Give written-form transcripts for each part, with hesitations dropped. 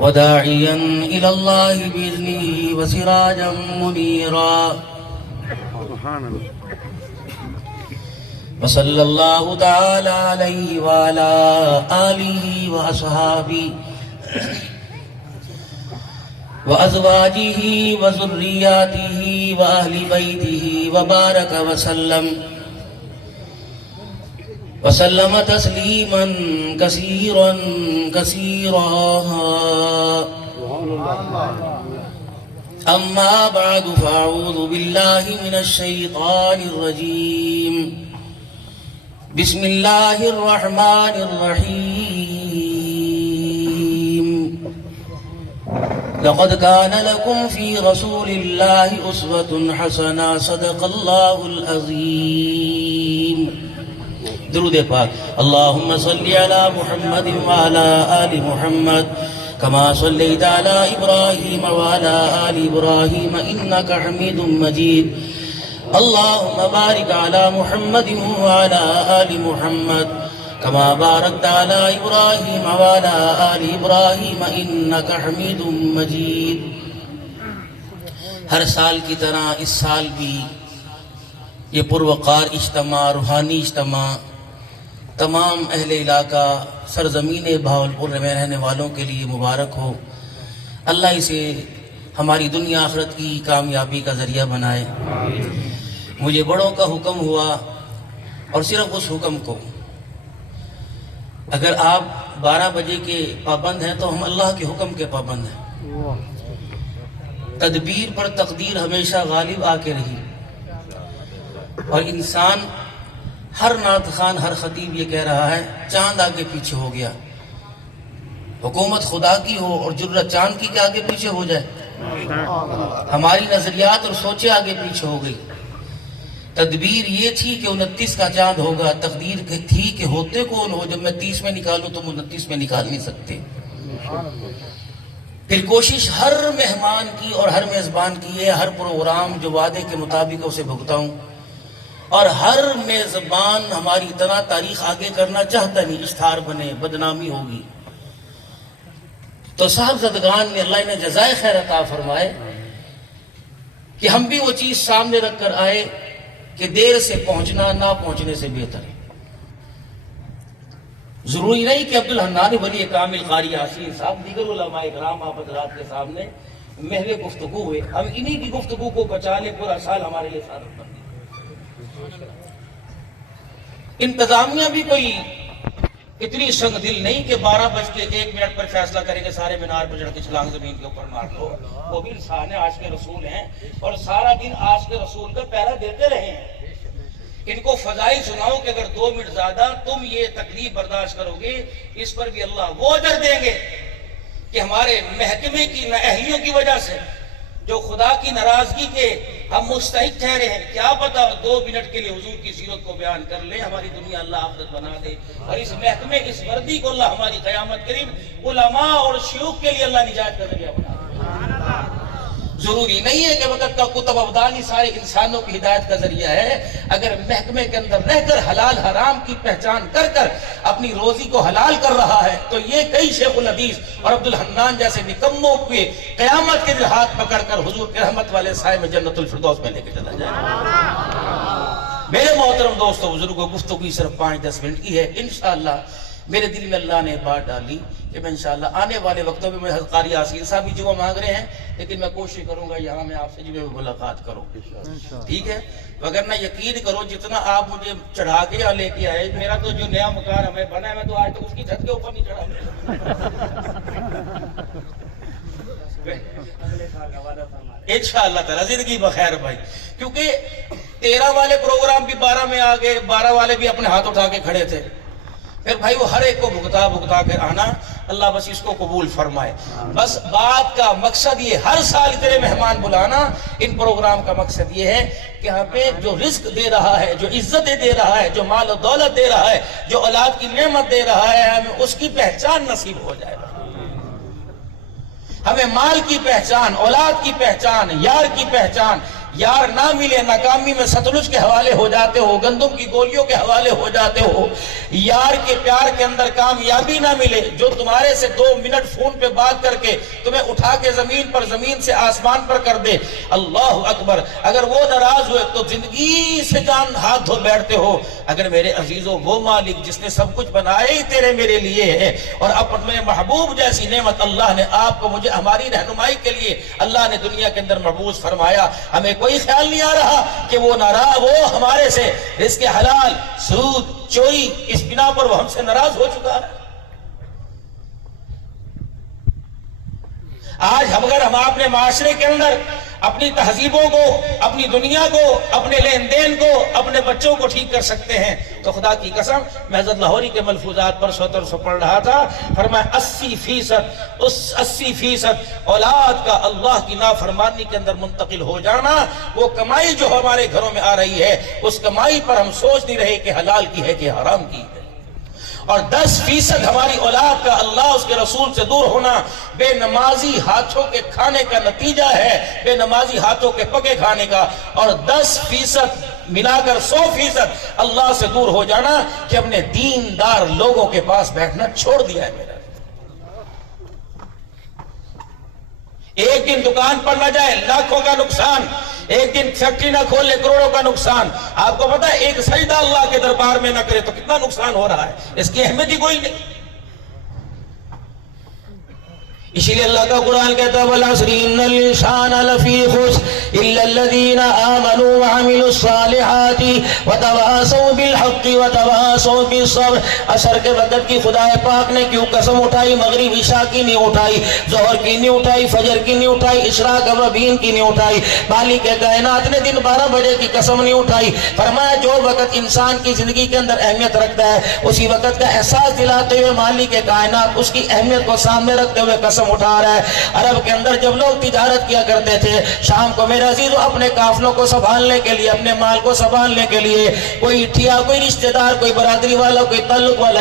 وداعيا إلى الله بإذنه وسراجا منيرا. وصلى الله تعالى عليه وعلى آله وأصحابه وأزواجه وذرياته وأهل بيته وبارك وسلم تسليما كثيرا كثيرا. أما بعد فأعوذ بالله من الشيطان الرجيم. بسم الله الرحمن الرحيم. لقد كان لكم في رسول الله أسوة حسنة. صدق الله العظيم. درود پاک. اللهم صل على محمد وعلى آل محمد كما صليت على إبراهيم وعلى آل إبراهيم إنك حميد مجيد. اللهم بارك على محمد وعلى آل محمد كما باركت على إبراهيم وعلى آل إبراهيم إنك حميد مجيد. ہر سال کی طرح اس سال بھی یہ پروقار اجتماع، روحانی اجتماع تمام اہل علاقہ سرزمین بہاولپور میں رہنے والوں کے لیے مبارک ہو. اللہ اسے ہماری دنیا آخرت کی کامیابی کا ذریعہ بنائے. مجھے بڑوں کا حکم ہوا اور صرف اس حکم کو، اگر آپ 12 بجے کے پابند ہیں تو ہم اللہ کے حکم کے پابند ہیں. تدبیر پر تقدیر ہمیشہ غالب آ کے رہی، اور انسان ہر نعت خوان ہر خطیب یہ کہہ رہا ہے چاند آگے پیچھے ہو گیا. حکومت خدا کی ہو اور جرت چاند کی کہ آگے پیچھے ہو جائے. ہماری نظریات اور سوچیں آگے پیچھے ہو گئی. تدبیر یہ تھی کہ 29 کا چاند ہوگا، تقدیر تھی کہ ہوتے کون ہو. جب میں 30 میں نکالوں تو 29 میں نکال نہیں سکتے. پھر کوشش ہر مہمان کی اور ہر میزبان کی ہے ہر پروگرام جو وعدے کے مطابق اسے بھگتاؤں، اور ہر میزبان ہماری طرح تاریخ آگے کرنا چاہتا نہیں. اشتہار بنے، بدنامی ہوگی. تو صاحب زدگان نے اللہ نے جزائے خیر عطا فرمائے کہ ہم بھی وہ چیز سامنے رکھ کر آئے کہ دیر سے پہنچنا نہ پہنچنے سے بہتر ہے. ضروری نہیں کہ عبدالحنان ولی کامل قاری یاسین صاحب دیگر علماء کرام آپ حضرات کے سامنے محو گفتگو ہوئے. ہم انہی کی گفتگو کو بچا لیں، پورا سال ہمارے لیے سعادت مند. انتظامیہ بھی کوئی اتنی سنگ دل نہیں کہ 12:01 پر فیصلہ کریں گے سارے مینار پر چڑھ کے چھلانگ زمین کے اوپر مار لو. وہ بھی انسان ہے، عاشق رسول ہیں، اور سارا دن عاشق رسول کا پہرا دیتے رہے ہیں. ان کو فضائل سناؤ کہ اگر 2 منٹ زیادہ تم یہ تکلیف برداشت کرو گے، اس پر بھی اللہ وہ اجر دیں گے کہ ہمارے محکمے کی نااہلیوں کی وجہ سے جو خدا کی ناراضگی کے ہم مستحق ٹھہرے ہیں. کیا پتا 2 منٹ کے لیے حضور کی سیرت کو بیان کر لیں، ہماری دنیا اللہ آخرت بنا دے. اور اس محکمے اس وردی کو اللہ ہماری قیامت کریم علماء اور شیوخ کے لیے اللہ نجات کا ذریعہ بنا دے. ضروری نہیں ہے کہ وقت کا کتب ابدال ہی سارے انسانوں کی ہدایت کا ذریعہ ہے. اگر محکمے کے اندر رہ کر حلال حرام کی پہچان کر کر اپنی روزی کو حلال کر رہا ہے تو یہ کئی شیخ الحدیث اور عبدالحنان جیسے نکموں کے قیامت کے دن ہاتھ پکڑ کر حضور کے رحمت والے سائے میں جنت الفردوس میں لے کے چلا جائے. میرے محترم دوستو بزرگوں، گفتگو صرف 5-10 منٹ کی ہے. انشاءاللہ میرے دل میں اللہ نے بات ڈالی کہ میں انشاءاللہ آنے والے وقتوں میں حضرت قاری یاسین صاحب بھی جمعہ مانگ رہے ہیں، لیکن میں کوشش کروں گا یہاں میں آپ سے جمعے میں ملاقات کروں. ٹھیک ہے؟ وگرنہ یقین کرو جتنا آپ مجھے چڑھا کے یہاں لے کے آئے، میرا تو جو نیا مکان ہمیں بنا ہے میں تو آج تک اس کی چھت کے اوپر نہیں چڑھا. انشاءاللہ تعالی زندگی بخیر بھائی، کیونکہ 13 والے پروگرام بھی 12 میں آ گئے، 12 والے بھی اپنے ہاتھ اٹھا کے کھڑے تھے. پھر بھائی وہ ہر ایک کو بھگتا کے آنا، اللہ بس اس کو قبول فرمائے. بس بات کا مقصد یہ ہر سال اتنے مہمان بلانا، ان پروگرام کا مقصد یہ ہے کہ ہمیں جو رزق دے رہا ہے، جو عزتیں دے رہا ہے، جو مال و دولت دے رہا ہے، جو اولاد کی نعمت دے رہا ہے، ہمیں اس کی پہچان نصیب ہو جائے. ہمیں مال کی پہچان، اولاد کی پہچان، یار کی پہچان، یار نہ ملے، ناکامی میں ستلج کے حوالے ہو جاتے ہو، گندم کی گولیوں کے حوالے ہو جاتے ہو، یار کے پیار کے اندر کامیابی نہ ملے، جو تمہارے سے 2 منٹ فون پہ بات کر کے تمہیں اٹھا کے زمین پر، زمین سے آسمان پر کر دے، اللہ اکبر، اگر وہ ناراض ہوئے تو زندگی سے جان ہاتھ دھو بیٹھتے ہو۔ اگر میرے عزیزوں وہ مالک جس نے سب کچھ بنائے ہی تیرے میرے لیے ہے، اور اپنے محبوب جیسی نعمت اللہ نے آپ کو مجھے ہماری رہنمائی کے لیے اللہ نے دنیا کے اندر مبعوث فرمایا، ہمیں کوئی خیال نہیں آ رہا کہ وہ ناراض، وہ ہمارے سے رزق حلال، سود، چوری، اس بنا پر وہ ہم سے ناراض ہو چکا ہے۔ آج اگر ہم اپنے معاشرے کے اندر اپنی تہذیبوں کو، اپنی دنیا کو، اپنے لین دین کو، اپنے بچوں کو ٹھیک کر سکتے ہیں تو خدا کی قسم، میں حضرت لاہوری کے ملفوظات پر سو پڑھ رہا تھا، فرمایا 80% اس 80% اولاد کا اللہ کی نافرمانی کے اندر منتقل ہو جانا، وہ کمائی جو ہمارے گھروں میں آ رہی ہے، اس کمائی پر ہم سوچ نہیں رہے کہ حلال کی ہے کہ حرام کی ہے، اور 10% ہماری اولاد کا اللہ اس کے رسول سے دور ہونا بے نمازی ہاتھوں کے کھانے کا نتیجہ ہے، بے نمازی ہاتھوں کے پکے کھانے کا، اور 10% ملا کر 100% اللہ سے دور ہو جانا کہ ہم نے دیندار لوگوں کے پاس بیٹھنا چھوڑ دیا ہے۔ میرا ایک دن دکان پر نہ جائے، لاکھوں کا نقصان، ایک دن فیکٹری نہ کھولے، کروڑوں کا نقصان۔ آپ کو پتا ہے ایک سجدہ اللہ کے دربار میں نہ کرے تو کتنا نقصان ہو رہا ہے، اس کی اہمیت ہی کوئی نہیں۔ اسی لیے اللہ کا قرآن کہتا ہے وَالْعَصْرِ إِنَّ الْإِنسَانَ لَفِي خُسْرٍ إِلَّا الَّذِينَ آمَنُوا وَعَمِلُوا الصَّالِحَاتِ وَتَوَاصَوْا بِالْحَقِّ وَتَوَاصَوْا بِالصَّبْرِ۔ عصر کے وقت کی خدا پاک نے کیوں قسم اٹھائی؟ مغرب عشاء کی نہیں اٹھائی، ظہر کی نہیں اٹھائی، فجر کی نہیں اٹھائی، اشراق و ربین کی نہیں اٹھائی، مالک کائنات نے دن 12 بجے کی قسم نہیں اٹھائی۔ فرمایا جو وقت انسان کی زندگی کے اندر اہمیت رکھتا ہے، اسی وقت کا احساس دلاتے ہوئے مالک کائنات اس کی اہمیت کو سامنے رکھتے ہوئے قسم اٹھا رہا ہے۔ عرب کے اندر جب لوگ تجارت کیا کرتے تھے، شام کو میرے عزیزو اپنے قافلوں کو سنبھالنے کے لیے، اپنے مال کو سنبھالنے کے لیے کوئی ٹھیا، کوئی رشتہ دار، کوئی برادری والا، کوئی تعلق والا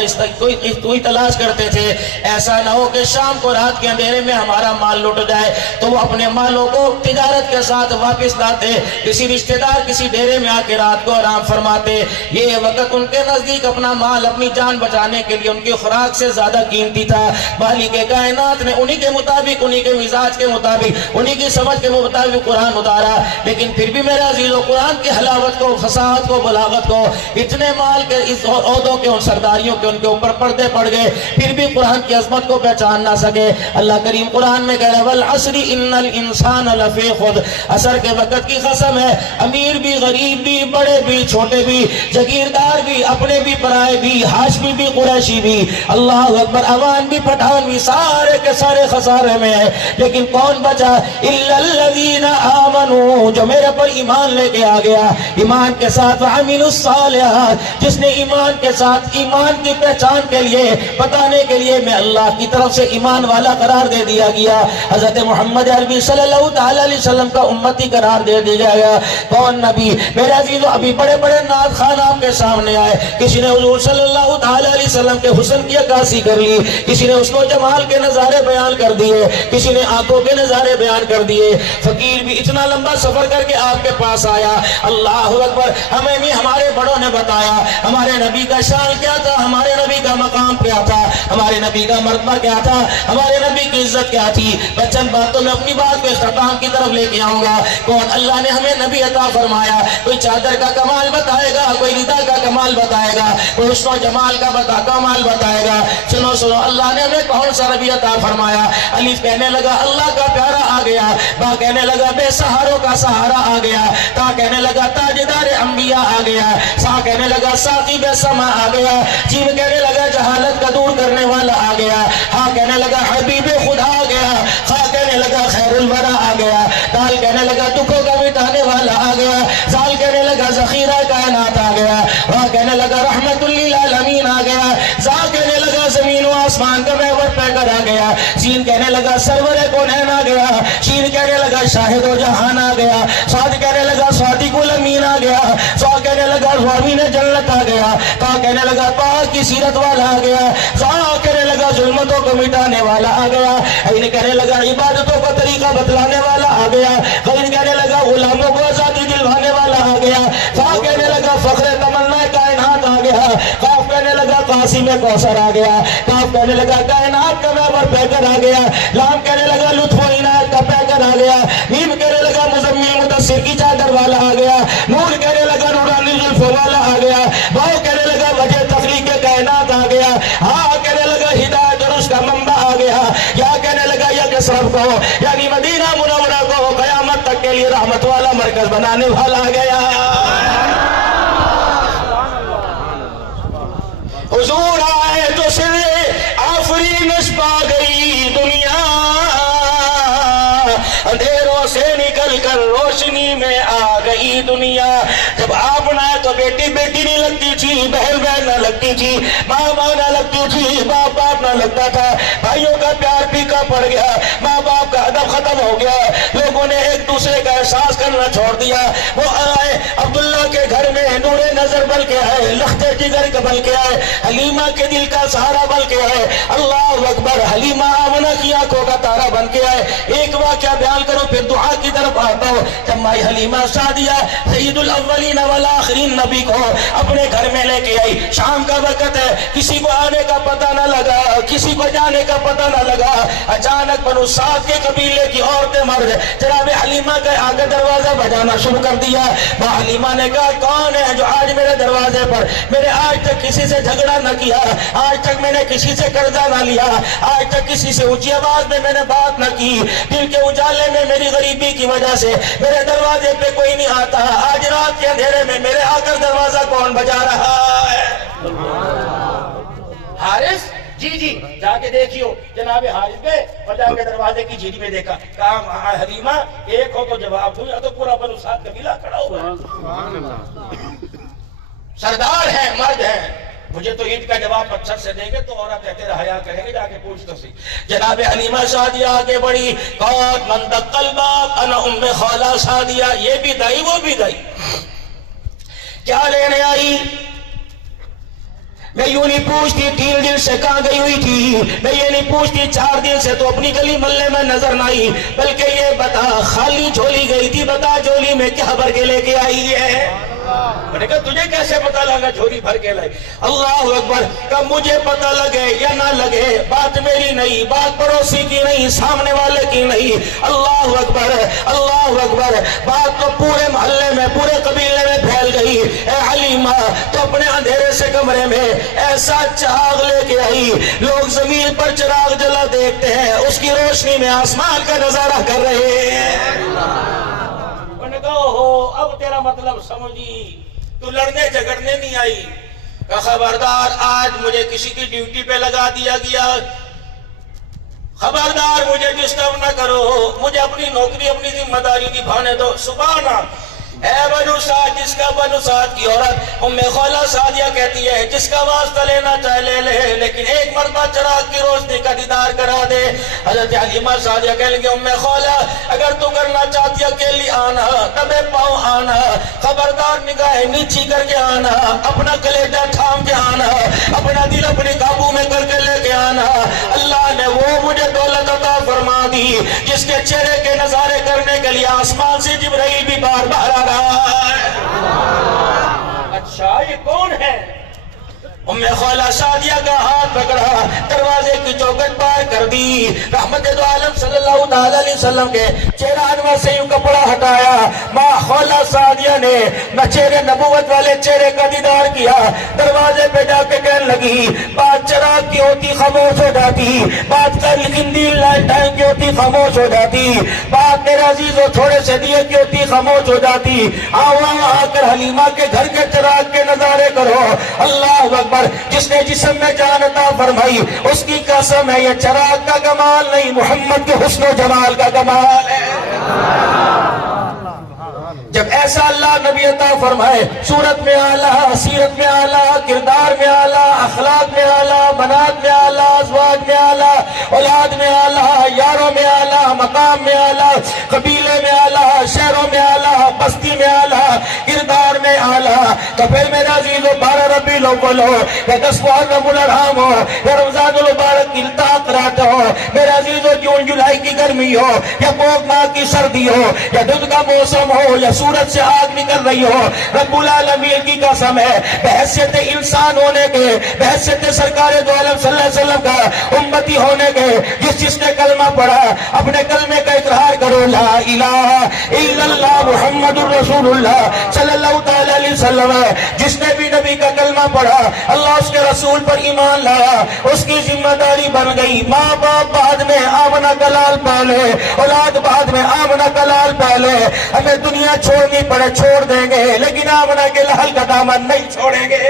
کوئی تلاش کرتے تھے، ایسا نہ ہو کہ شام کو رات کے اندھیرے میں ہمارا مال لٹ جائے، تو وہ اپنے مالوں کو تجارت کے ساتھ واپس لاتے، کسی رشتہ دار کسی ڈیرے میں آ کے رات کو آرام فرماتے۔ یہ وقت ان کے نزدیک اپنا مال، اپنی جان بچانے کے لیے ان کی خوراک سے زیادہ قیمتی تھا۔ مالک کائنات نے انہی کے مطابق، انہی کے مزاج کے مطابق، انہی کی سمجھ کے مطابق قرآن اتارا، لیکن پھر بھی میرے عزیزو قرآن کی حلاوت کو، فصاحت کو، بلاغت کو، اتنے مال کے، اس عہدوں کے، ان سرداریوں کے ان کے اوپر پردے پڑ گئے، پھر بھی قرآن کی عظمت کو پہچان نہ سکے۔ اللہ کریم قرآن میں کہہ رہا ہے وَالْعَصْرِ إِنَّ الْإِنسَانَ لَفِي خُسْرٍ۔ عصر کے وقت کی قسم ہے، امیر بھی، غریب بھی، بڑے بھی، چھوٹے بھی، جگیردار بھی، اپنے بھی، پرائے بھی، ہاشمی بھی، قریشی بھی، اللہ اکبر، عوام بھی، پٹھان بھی، سارے کے سارے خسارے میں ہے۔ لیکن کون بچا؟ إِلَّا الَّذِينَ آمَنُوا، جو میرے پر ایمان لے کے آ گیا، ایمان کے ساتھ وَعَمِلُوا الصَّالِحَاتِ، جس نے ایمان کے ساتھ، ایمان کی پہچان کے لیے، بتانے کے لیے میں اللہ کی طرف سے ایمان والا قرار دے دیا گیا، حضرت محمد عربی صلی اللہ تعالی علیہ وسلم کا امتی قرار دے دیا گیا۔ کون نبی؟ میرے عزیزو ابھی بڑے بڑے نعت خوان آپ کے سامنے آئے، کسی نے حضور صلی اللہ تعالی علیہ وسلم کے حسن کی عکاسی کر لی، کسی نے حسن و جمال کے نظارے بیان کر دیے، کسی نے آنکھوں کے نظارے بیان کر دیے۔ فقیر بھی اتنا لمبا سفر کر کے آپ کے پاس آیا، اللہ اکبر، ہمیں بھی ہمارے بڑوں نے بتایا ہمارے نبی کا شان کیا تھا، ہمارے نبی کا مقام کیا تھا، ہمارے نبی کا مرتبہ کیا تھا، ہمارے نبی کی عزت کیا تھی۔ میں چند باتوں میں اپنی بات کو اختتام کی طرف لے کے آؤں گا۔ کون اللہ نے ہمیں نبی عطا فرمایا؟ کوئی چادر کا کمال بتائے گا، کوئی ردا کا کمال بتائے گا، کوئی حسن و جمال کا کمال بتائے گا۔ سنو سنو، اللہ نے ہمیں کون سا نبی عطا فرمایا؟ الف کہنے لگا اللہ کا پیارا آ گیا، با کہنے لگا بے سہاروں کا سہارا آ گیا، تا کہنے لگا تاجدار انبیاء آ گیا، سا کہنے لگا ساقی بے سما آ گیا، جیم کہنے لگا جہالت کا دور کرنے والا آ گیا، ہاں کہنے لگا حبیب خدا آ گیا، خا کہنے لگا خیر الورا آ گیا، دال کہنے لگا دکھوں کا مٹانے والا آ گیا، زال کہنے لگا ذخیرہ کائنات آ گیا، را کہنے لگا رحمت للعالمین آ گیا، زا کہنے لگا زمین و آسمان کا محور پر پہ کر آ گیا. سین کہنے لگا سرور کونین آ گیا. شین کہنے لگا شاہد و جہان آ گیا. صاد کہنے لگا صادق الامین آ گیا. صا کہنے لگا ضامین جنت آ گیا. تا کہنے لگا پاک کی سیرت والا آ گیا. صا کہنے لگا ظلمتوں کو مٹانے والا آ گیا. عین کہنے لگا عبادتوں کا طریقہ بتلانے والا آ گیا. قین کہنے لگا غلاموں کو آزادی دلوانے والا آ گیا. فا کہنے لگا فخر تمنا کائنات آ گیا. قاف کہنے لگا قاسم کوثر آ گیا. کاف کہنے لگا کائنات کا محور پہ کر آ گیا. لام کہنے لگا لطف و عنایت کا پہ کر آ گیا. میم کہنے لگا مزمل مدثر کی چادر والا آ گیا. نور کہنے لگا نورانی زلف والا آ گیا. واو کہنے لگا وجہ تخلیق کائنات آ گیا. ہاں کہنے لگا ہدایت اور اس کا منبع آ گیا. یا کہنے لگا یا کہ سب کو یعنی مدینہ منورہ کو قیامت تک کے لیے رحمت والا مرکز بنانے والا آ گیا. حضور آئے تو سر آفرینش پا گئی دنیا. اندھیروں سے نکل کر روشنی میں آ گئی دنیا. جب آپ نہ تو بیٹی بیٹی نہیں لگتی تھی, بہن بہن نہ لگتی تھی, ماں ماں نہ لگتی تھی, باپ باپ نہ لگتا تھا. بھائیوں کا پیار پھیکا پڑ گیا, ماں باپ کا ادب ختم ہو گیا. لوگوں نے ایک دوسرے کا احساس کرنا چھوڑ دیا. وہ آئے عبداللہ کے گھر میں نور نظر بل کے آئے, لخت جگر کا بل کے آئے, حلیمہ کے دل کا سہارا بل کے آئے. اللہ اکبر. حلیمہ آمنہ کی آنکھوں کا تارا بن کے آئے. ایک واقعہ بیان کرو پھر دعا کی طرف آتا ہوں. جب مائی حلیمہ سعدیہ سید الاولین والآخرین نبی کو اپنے گھر میں لے کے آئی, شام کا وقت ہے, کسی کو آنے کا پتہ نہ لگا, کسی کو جانے کا پتہ نہ لگا. اچانک بنو سعد کے قبیلے کی عورتیں مرد جناب حلیمہ کے آگے دروازہ بجانا شروع کر دیا. ماں حلیمہ نے کہا کون ہے جو آج میرے دروازے پر, میں نے آج تک کسی سے جھگڑا نہ کیا, آج تک میں نے کسی سے قرضہ نہ لیا, آج تک کسی سے اونچی آواز میں نے بات نہ کی, دل کے اجالے میں میری غریبی کی وجہ سے میرے دروازے پہ کوئی نہیں آتا, آج رات کے اندھیرے میں میرے آ کر دروازہ کون بجا رہا ہے؟ حارث جی جی جا کے دیکھیو. جناب حارث گئے اور جا کے دروازے کی جھیری میں دیکھا. کہا حلیمہ ایک ہو تو جواب دوں, یا تو پورا بنو سعد قبیلہ کھڑا ہوا ہے. سردار ہیں, مرد ہیں, مجھے تو عید کا جواب پتھر سے دیں گے تو عورت کہتے رہا حیا کریں گے, جا کے پوچھ تو سی. جناب حلیمہ سعدیہ آگے بڑھی. قوت من دق الباب انا ام خالہ سعدیہ. یہ بھی دائی وہ بھی دائی. کیا لینے آئی؟ میں یوں نہیں پوچھتی 3 دن سے کہاں گئی ہوئی تھی, میں یہ نہیں پوچھتی 4 دن سے تو اپنی گلی محلے میں نظر نہ آئی, بلکہ یہ بتا خالی جھولی گئی تھی, بتا جھولی میں کیا بھر کے لے کے آئی ہے؟ میں نے کہا تجھے کیسے پتا لگا جھولی بھر کے لائی؟ اللہ اکبر. کہ مجھے پتا لگے یا نہ لگے بات میری نہیں, بات پڑوسی کی نہیں, سامنے والے کی نہیں. اللہ اکبر, اللہ اکبر. بات تو پورے محلے میں, پورے قبیلے میں پھیل گئی. اے حلیمہ تو اپنے اندھیرے سے کمرے میں ایسا چراغ لے کے آئی, لوگ زمین پر چراغ جلا دیکھتے ہیں, اس کی روشنی میں آسمان کا نظارہ کر رہے ہیں. اب تیرا مطلب سمجھی, تو لڑنے جھگڑنے نہیں آئی. کہ خبردار آج مجھے کسی کی ڈیوٹی پہ لگا دیا گیا, خبردار مجھے ڈسٹرب نہ کرو, مجھے اپنی نوکری اپنی ذمہ داری نبھانے دو. سبحانہ. اے بنو سعد, جس کا بنو سعد کی عورت ام خالہ سعدیہ کہتی ہے جس کا واسطہ لینا چاہے لے لے, لیکن ایک مرتبہ چراغ کی روشنی کا دیدار کرا دے. حضرت حلیمہ سعدیہ کہنے لگی ام خالہ اگر تو کرنا چاہتی اکیلی آنا, تبے پاؤں آنا, خبردار نگاہیں نیچی کر کے آنا, اپنا کلیجہ تھام کے آنا, اپنا دل اپنے قابو میں کر کے لے کے آنا. اللہ نے وہ مجھے دولت عطا فرما دی جس کے چہرے کے نظارے کرنے کے لیے آسمان سے جبرائیل بھی بار بار آ رہا ہے. اچھا یہ کون ہے؟ ام خالہ سعدیہ کا ہاتھ پکڑا, دروازے کی چوکٹ پار کر دی. رحمت دو عالم صلی اللہ تعالی علیہ وسلم کے چہرہ انور سے یوں کپڑا ہٹایا. ماں خالہ سعدیہ نے نہ چہرے نبوت والے چہرے کا دیدار کیا. دروازے پہ جا کے کہنے لگی بات چراغ کی ہوتی خاموش ہو جاتی, بات قندیل لائٹ ٹائم کی ہوتی خاموش ہو جاتی, بات میرے عزیز و تھوڑے سے دیے کی ہوتی خاموش ہو جاتی. آؤ آ کر حلیمہ کے گھر کے چراغ کے نظارے کرو. اللہ اکبر. جس نے جسم میں جان عطا فرمائی اس کی قسم ہے, یہ چراغ کا کمال نہیں, محمد کے حسن و جمال کا کمال ہے. جب ایسا اللہ نبی عطا فرمائے، صورت میں اعلیٰ، سیرت میں اعلیٰ، کردار میں اعلیٰ، اخلاق میں اعلیٰ، بنات میں اعلیٰ، ازواج میں اعلیٰ، اولاد میں اعلیٰ، یاروں میں اعلیٰ، مقام میں اعلیٰ، قبیلے میں اعلیٰ، شہروں میں اعلیٰ، بستی میں اعلیٰ، کردار میں اعلیٰ، تو پھر میرا عزیزو 12 ربیع الاول ہو یا 10 محرم الحرام ہو یا رمضان المبارک کی التاق رات ہو، میرا عزیزو جون جولائی کی گرمی ہو یا پوک ماہ کی سردی ہو یا دھند کا موسم ہو یا سورج سے آگ نکل رہی ہو، رب العالمین کی قسم ہے بحیثیت انسان ہونے کے، بحیثیت سرکار دو عالم صلی اللہ علیہ وسلم کا امتی ہونے کے، جس نے کلمہ پڑھا اپنے کلمے کا اقرار کرو، لا الہ الا اللہ محمد الرسول اللہ صلی اللہ تعالی علیہ وسلم، جس نے بھی نبی کا کلمہ پڑھا اللہ اس کے رسول پر ایمان لایا، اس کی ذمہ داری بن گئی، ماں باپ بعد میں آمنہ کا لال پالے، اولاد بعد میں آمنہ کا لال پالے، ہمیں دنیا چھوڑنی پڑے چھوڑ دیں گے لیکن آمنہ کے لال کا دامن نہیں چھوڑیں گے۔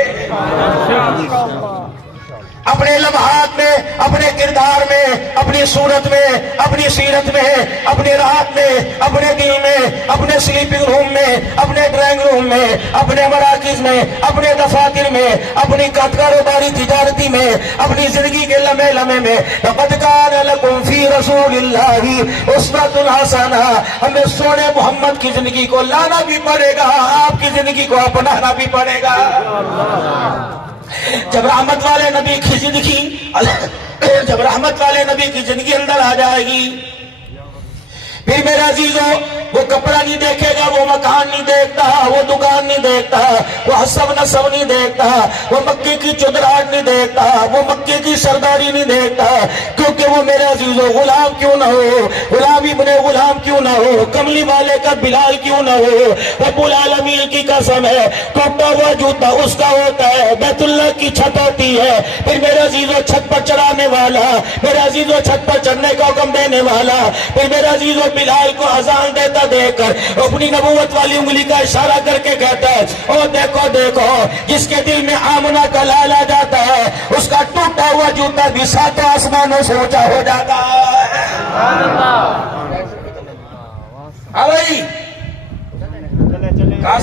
اپنے لمحات میں، اپنے کردار میں، اپنی صورت میں، اپنی سیرت میں، اپنی رات میں، اپنے دل میں، اپنے سلیپنگ روم میں، اپنے ڈرائنگ روم میں، اپنے مراکز میں، اپنے دفاتر میں، اپنی کاروباری تجارتی میں، اپنی زندگی کے لمحے لمحے میں، لقد کان لکم فی رسول اللہ اسوۃ حسنہ، ہمیں سونے محمد کی زندگی کو لانا بھی پڑے گا، آپ کی زندگی کو اپنانا بھی پڑے گا۔ جب رحمت والے نبی کی زندگی اندر آ جائے گی، پھر میرے عزیزوں وہ کپڑا نہیں دیکھے گا، وہ مکان نہیں دیکھتا، وہ دکان نہیں دیکھتا، وہ حسب نسب نہیں دیکھتا، وہ مکے کی چدراہٹ نہیں دیکھتا، وہ مکے کی سرداری نہیں دیکھتا، کیونکہ وہ میرے عزیزوں غلام کیوں نہ ہو، غلام ابن غلام کیوں نہ ہو، کملی والے کا بلال کیوں نہ ہو، رب العالمین کی قسم ہے ٹوٹا ہوا جوتا اس کا ہوتا ہے، بیت اللہ کی چھت ہوتی ہے، پھر میرے عزیزوں چھت پر چڑھانے والا، میرے عزیزوں چھت پر چڑھنے کا حکم دینے والا، پھر میرے عزیزوں بلال کو اذان دیتا دیکھ کر اپنی نبوت والی انگلی کا اشارہ کر کے کہتا ہے، او دیکھو دیکھو، جس کے دل میں آمنہ کا لال آ جاتا ہے اس کا ٹوٹا ہوا جوتا بھی 7 آسمانوں سے اونچا ہو جاتا ہے۔ ہاں بھائی، کہاں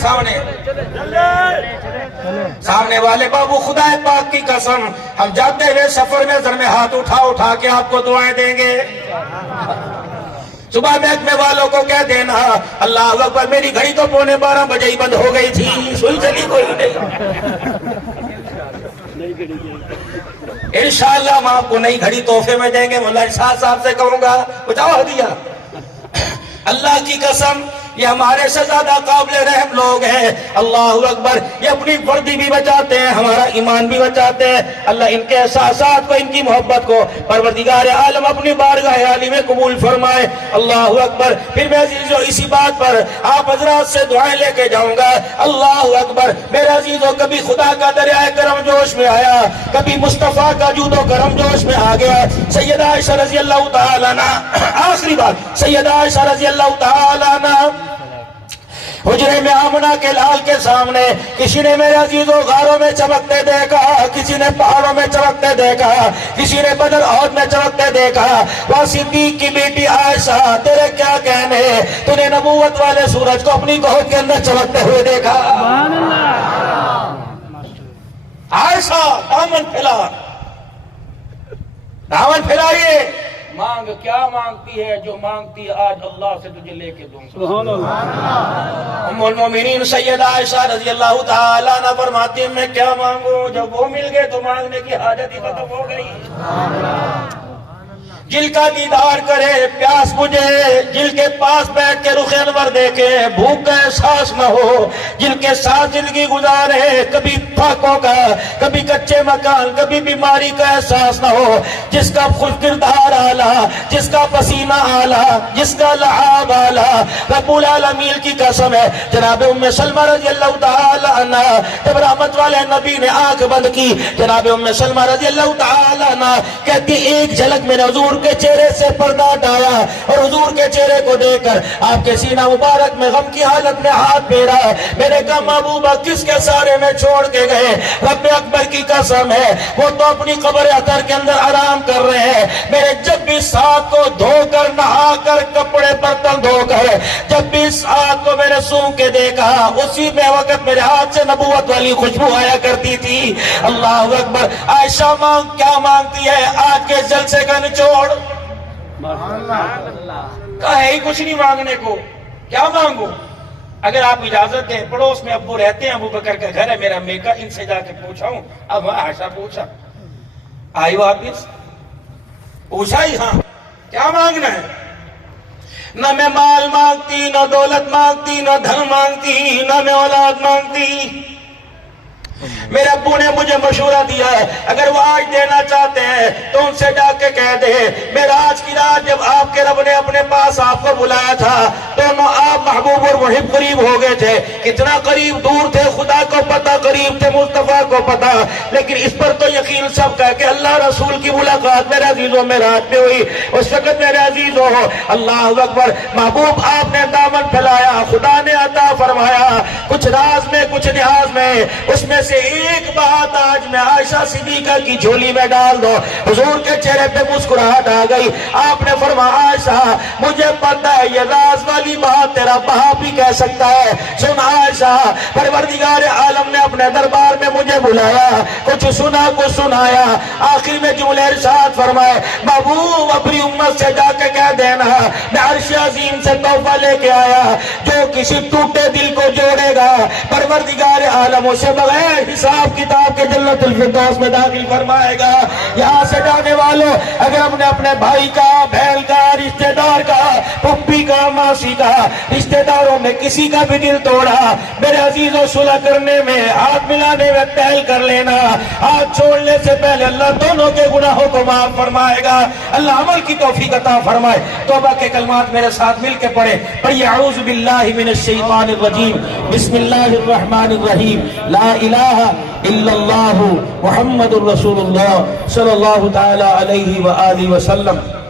سامنے والے بابو، خدا پاک کی قسم ہم جاتے ہوئے سفر میں سر میں ہاتھ اٹھا کے آپ کو دعائیں دیں گے۔ صبح محکمے والوں کو کہہ دینا اللہ اکبر، میری گھڑی تو 11:15 بجے ہی بند ہو گئی تھی، سوئی چلی کوئی نہیں۔ انشاءاللہ ہم آپ کو نئی گھڑی تحفے میں دیں گے، مولا ارشاد صاحب سے کہوں گا بچاؤ ہدیہ۔ اللہ کی قسم یہ ہمارے سے زیادہ قابل رحم لوگ ہیں، اللہ اکبر، یہ اپنی وردی بھی بچاتے ہیں، ہمارا ایمان بھی بچاتے ہیں۔ اللہ ان کے احساسات کو، ان کی محبت کو پروردگار عالم اپنی بارگاہ عالی میں قبول فرمائے، اللہ اکبر۔ پھر میں عزیزو اسی بات پر آپ حضرات سے دعائیں لے کے جاؤں گا، اللہ اکبر۔ میرے عزیزو کبھی خدا کا دریائے کرم جوش میں آیا، کبھی مصطفیٰ کا جود و کرم جوش میں آ گیا۔ سیدہ عائشہ رضی اللہ تعالیٰ عنہ، آخری بات، سیدہ عائشہ رضی اللہ تعالیٰ عنہ حجرے میں آمنہ کے لال کے سامنے، کسی نے میرے عزیزوں غاروں میں چمکتے دیکھا، کسی نے پہاڑوں میں چمکتے دیکھا، کسی نے بدر عہد میں چمکتے دیکھا۔ وہ صدیق کی بیٹی عائشہ، تیرے کیا کہنے، تو نے نبوت والے سورج کو اپنی گود کے اندر چمکتے ہوئے دیکھا۔ عائشہ دامن پھیلائیے، مانگ کیا مانگتی ہے، جو مانگتی ہے آج اللہ سے تجھے لے کے دوں گا۔ ام المومنین سیدہ عائشہ رضی اللہ تعالیٰ عنہ فرماتی ہیں میں کیا مانگوں، جب وہ مل گئے تو مانگنے کی حاجت ہی ختم ہو گئی۔ جل کا دیدار کرے پیاس بجھے، جل کے پاس بیٹھ کے رخ انور دیکھے بھوک کا احساس نہ ہو، جل کے ساتھ زندگی گزارے کبھی پھاکوں کا، کبھی کچے مکان، کبھی بیماری کا احساس نہ ہو، جس کا خود کردار اعلیٰ، جس کا پسینہ اعلیٰ، جس کا لعاب اعلیٰ، رب العالمین کی قسم ہے۔ جناب ام سلمہ رضی اللہ تعالی عنہ جب رحمت والے نبی نے آنکھ بند کی، جناب ام سلمہ رضی اللہ تعالی عنہ کہتی ایک جھلک میں نے حضور کے چہرے سے پردہ ہٹایا اور حضور کے چہرے کو دیکھ کر آپ کے سینہ مبارک میں غم کی حالت میں ہاتھ پھیرا، میں نے کہا محبوبہ کس کے سارے میں چھوڑ کے گئے؟ رب اکبر کی قسم ہے وہ تو اپنی قبر اطہر کے اندر آرام کر رہے ہیں، میرے جب بھی اس ساتھ کو دھو کر نہا کر کپڑے برتن دھو کر جب بھی اس ساتھ کو میں نے سونگ کے دیکھا اسی میں وقت میرے ہاتھ سے نبوت والی خوشبو آیا کرتی تھی. اللہ اکبر. عائشہ مانگ کیا مانگتی ہے آج کے جلسے کا نچوڑ؟ کہا ہے ہی کچھ نہیں مانگنے کو. کیا مانگو؟ اگر آپ اجازت دیں پڑوس میں ابو رہتے ہیں, ابو بکر کا گھر ہے, میرا میکا, ان سے جا کے پوچھا ہوں. اب عائشہ پوچھا, آئی واپس پوچھا ہی ہاں کیا مانگنا ہے؟ نہ میں مال مانگتی, نہ دولت مانگتی, نہ دھن مانگتی, نہ میں اولاد مانگتی. میرے ابو نے مجھے مشورہ دیا ہے اگر وہ آج دینا چاہتے ہیں تو ان سے جا کے کہہ دے معراج کی رات جب آپ کے رب نے اپنے پاس آپ کو بلایا تھا دونوں آپ محبوب اور محب قریب ہو گئے تھے. کتنا قریب دور تھے خدا کو پتا, قریب تھے مصطفیٰ کو پتا, لیکن اس پر تو یقین سب کا کہ اللہ رسول کی ملاقات میرے عزیزوں میں رات میں ہوئی. اس وقت میرے عزیزوں اللہ اکبر محبوب آپ نے دامن پھیلایا, خدا نے عطا فرمایا کچھ راز میں کچھ نیاز میں. اس میں سے ایک بات آج میں عائشہ صدیقہ کی جھولی میں ڈال دو. حضور کے چہرے پہ مسکراہٹ آ گئی. آپ نے فرمایا عائشہ مجھے پتا ہے یہ راز والی بات تیرا باپ بھی کہہ سکتا ہے. سن عائشہ, پروردگار عالم نے اپنے دربار میں مجھے بلایا, کچھ سنا کچھ سنایا. آخر میں جملے ارشاد فرمائے محبوب اپنی امت سے جا کے کہہ دینا میں عرش عظیم سے تحفہ لے کے آیا جو کسی ٹوٹے دل کو جوڑے گا پروردگار عالم اسے بغیر حساب کتاب کے جنت الفردوس میں داخل فرمائے گا. یہاں سے جانے والوں اگر ہم نے اپنے بھائی کا, بہن کا, رشتہ دار کا, پھپھی کا, ماسی کا, رشتہ داروں میں کسی کا بھی دل توڑا میرے عزیزوں صلح کرنے میں, ہاتھ ملانے میں پہل کر لینا. ہاتھ چھوڑنے سے پہلے اللہ دونوں کے گناہوں کو معاف فرمائے گا. اللہ عمل کی توفیق عطا فرمائے. توبہ کے کلمات میرے ساتھ مل کے پڑھے. پڑھیے اعوذ باللہ من الشیطان الرجیم بسم اللہ الرحمن الرحیم لا الہ الا اللہ محمد الرسول اللہ صلی اللہ تعالی علیہ وآلہ وسلم.